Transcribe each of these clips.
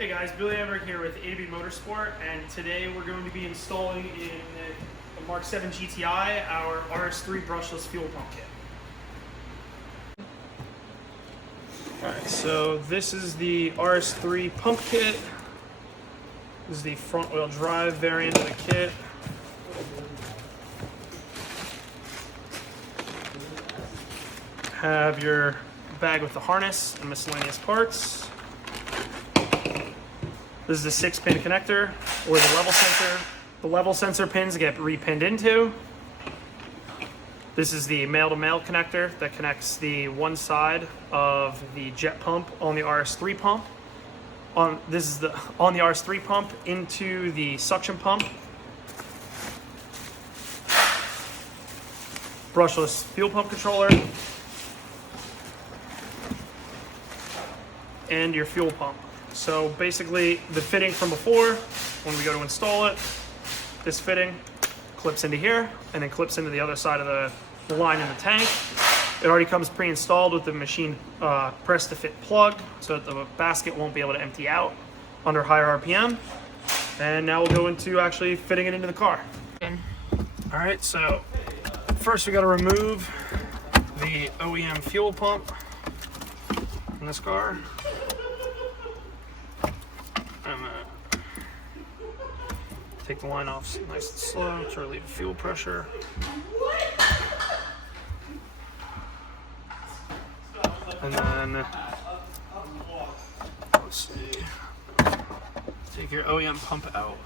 Hey guys, Billy Emmerich here with A2B Motorsport, and today we're going to be installing in the Mark 7 GTI our RS3 brushless fuel pump kit. Alright, so this is the RS3 pump kit. This is the front wheel drive variant of the kit. Have your bag with the harness and miscellaneous parts. This is the 6-pin connector where the level sensor pins get repinned into. This is the male-to-male connector that connects the one side of the jet pump on the RS3 pump. On the RS3 pump into the suction pump. Brushless fuel pump controller. And your fuel pump. So basically the fitting from before, when we go to install it, this fitting clips into here and then clips into the other side of the line in the tank. It already comes pre-installed with the machine press to fit plug so that the basket won't be able to empty out under higher RPM. And now we'll go into actually fitting it into the car. All right, so first we got to remove the OEM fuel pump in this car. Take the line off nice and slow to relieve fuel pressure. And then, let's see, take your OEM pump out.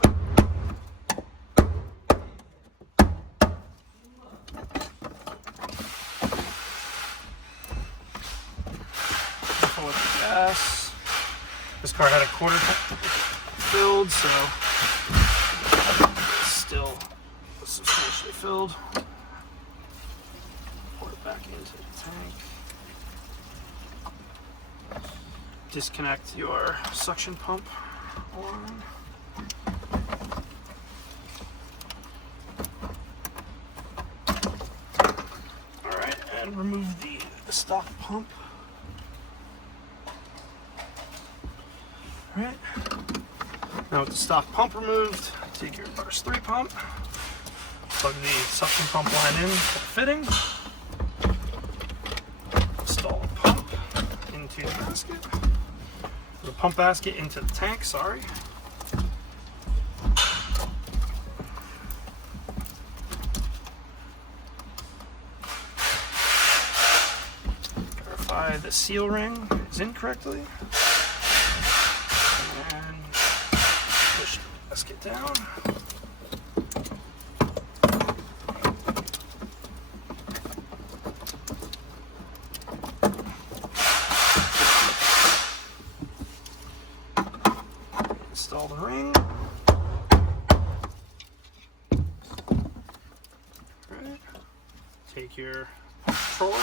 Fill up the gas. This car had a quarter tank filled, so still substantially filled. Pour it back into the tank. Disconnect your suction pump line. Alright, and remove the stock pump. Alright. Now with the stock pump removed, take your RS3 pump, plug the suction pump line in for the fitting, install the pump into the basket, the pump basket into the tank, sorry. Verify the seal ring is in correctly. Let's get down. Install the ring. Right. Take your controller.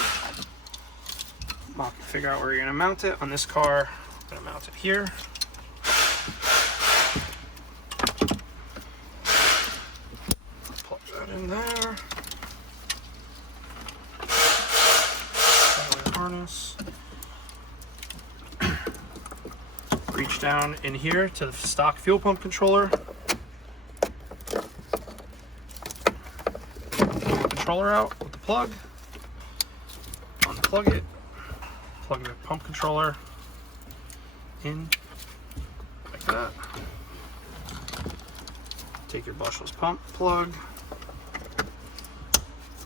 Figure out where you're going to mount it. On this car, I'm going to mount it here. In there. Harness. Reach down in here to the stock fuel pump controller. Pull the controller out with the plug. Unplug it. Plug the pump controller in like that. Take your brushless pump plug.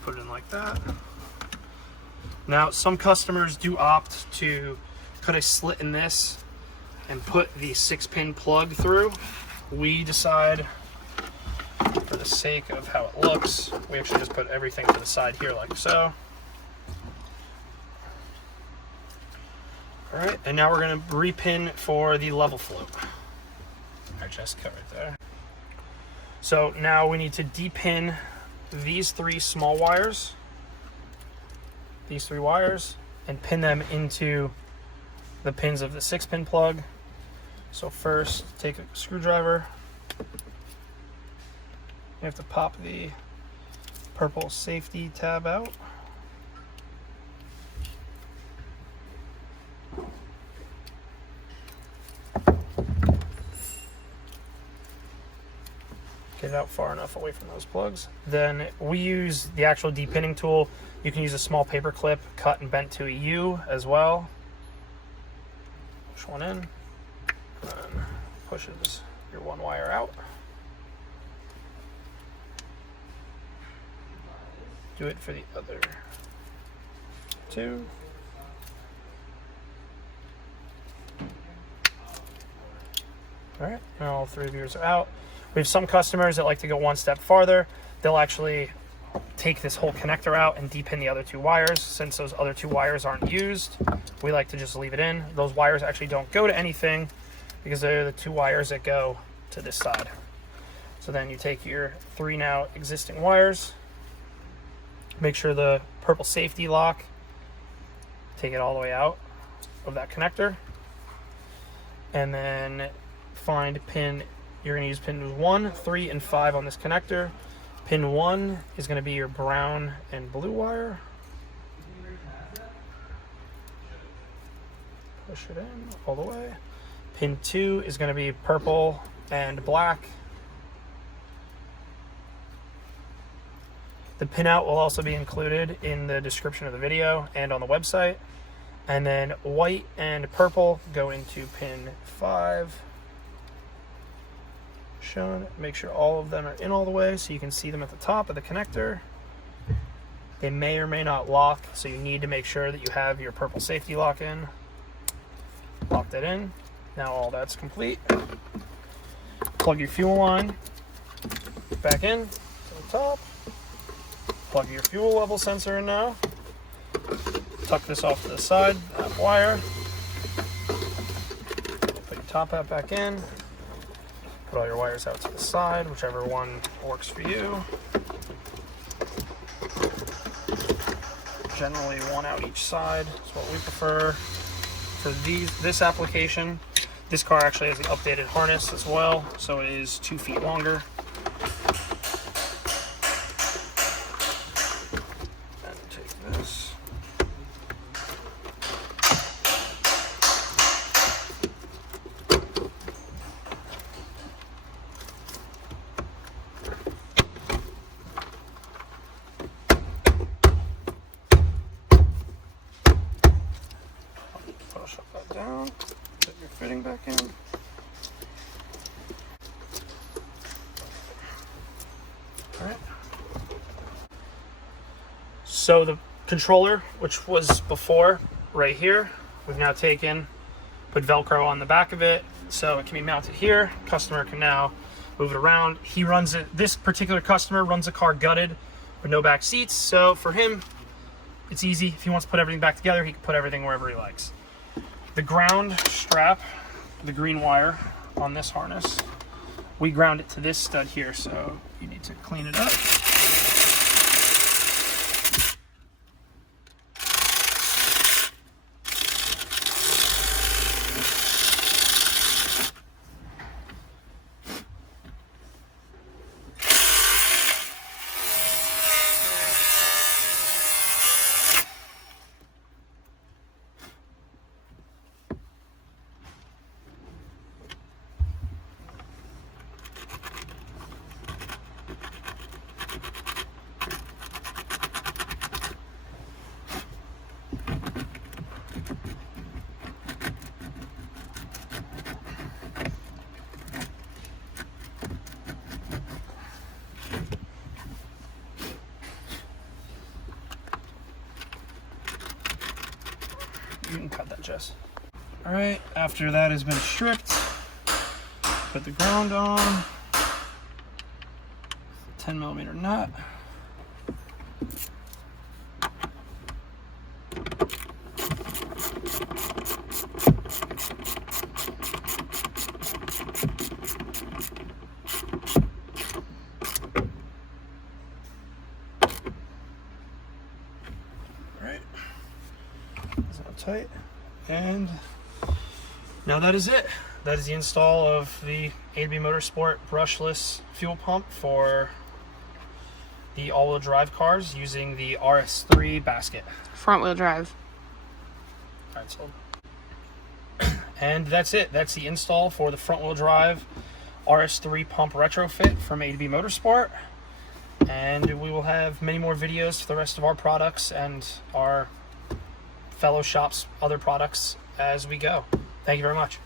Put it in like that. Now, some customers do opt to cut a slit in this and put the 6-pin plug through. We decide, for the sake of how it looks, we actually just put everything to the side here like so. All right, and now we're going to repin for the level float. Our chest cut right there. So now we need to depin these 3 small wires, and pin them into the pins of the 6-pin plug. So first, take a screwdriver. You have to pop the purple safety tab out. it out far enough away from those plugs. Then we use the actual depinning tool. You can use a small paper clip, cut and bent to a U as well. Push one in, and then pushes your one wire out. Do it for the other two. All right, now all three of yours are out. We have some customers that like to go one step farther. They'll actually take this whole connector out and depin the other two wires. Since those other two wires aren't used, we like to just leave it in. Those wires actually don't go to anything because they're the two wires that go to this side. So then you take your three now existing wires, make sure the purple safety lock, take it all the way out of that connector, and then find pin. You're going to use pins 1, 3, and 5 on this connector. Pin 1 is going to be your brown and blue wire. Push it in all the way. Pin 2 is going to be purple and black. The pinout will also be included in the description of the video and on the website. And then white and purple go into pin 5. Shown. Make sure all of them are in all the way so you can see them at the top of the connector. They may or may not lock, so you need to make sure that you have your purple safety lock in. Lock that in. Now all that's complete. Plug your fuel line back in to the top. Plug your fuel level sensor in now. Tuck this off to the side, that wire. Put your top hat back in. Put all your wires out to the side, whichever one works for you. Generally one out each side is what we prefer. For this application, this car actually has the updated harness as well, so it is 2 feet longer. And take this. Shut that down, put your fitting back in. Alright. So the controller, which was before right here, we've now taken, put Velcro on the back of it so it can be mounted here. Customer can now move it around. He runs it, this particular customer runs a car gutted with no back seats, so for him it's easy. If he wants to put everything back together, he can put everything wherever he likes. The ground strap, the green wire on this harness, we ground it to this stud here, so you need to clean it up. You can cut that, Jess. All right, after that has been stripped, put the ground on, 10mm nut. Tight, and now that is it. That is the install of the A2B Motorsport brushless fuel pump for the all-wheel drive cars using the RS3 basket. Front-wheel drive. All right, so and that's it. That's the install for the front-wheel drive RS3 pump retrofit from A2B Motorsport. And we will have many more videos for the rest of our products and our fellow shops' other products as we go. Thank you very much.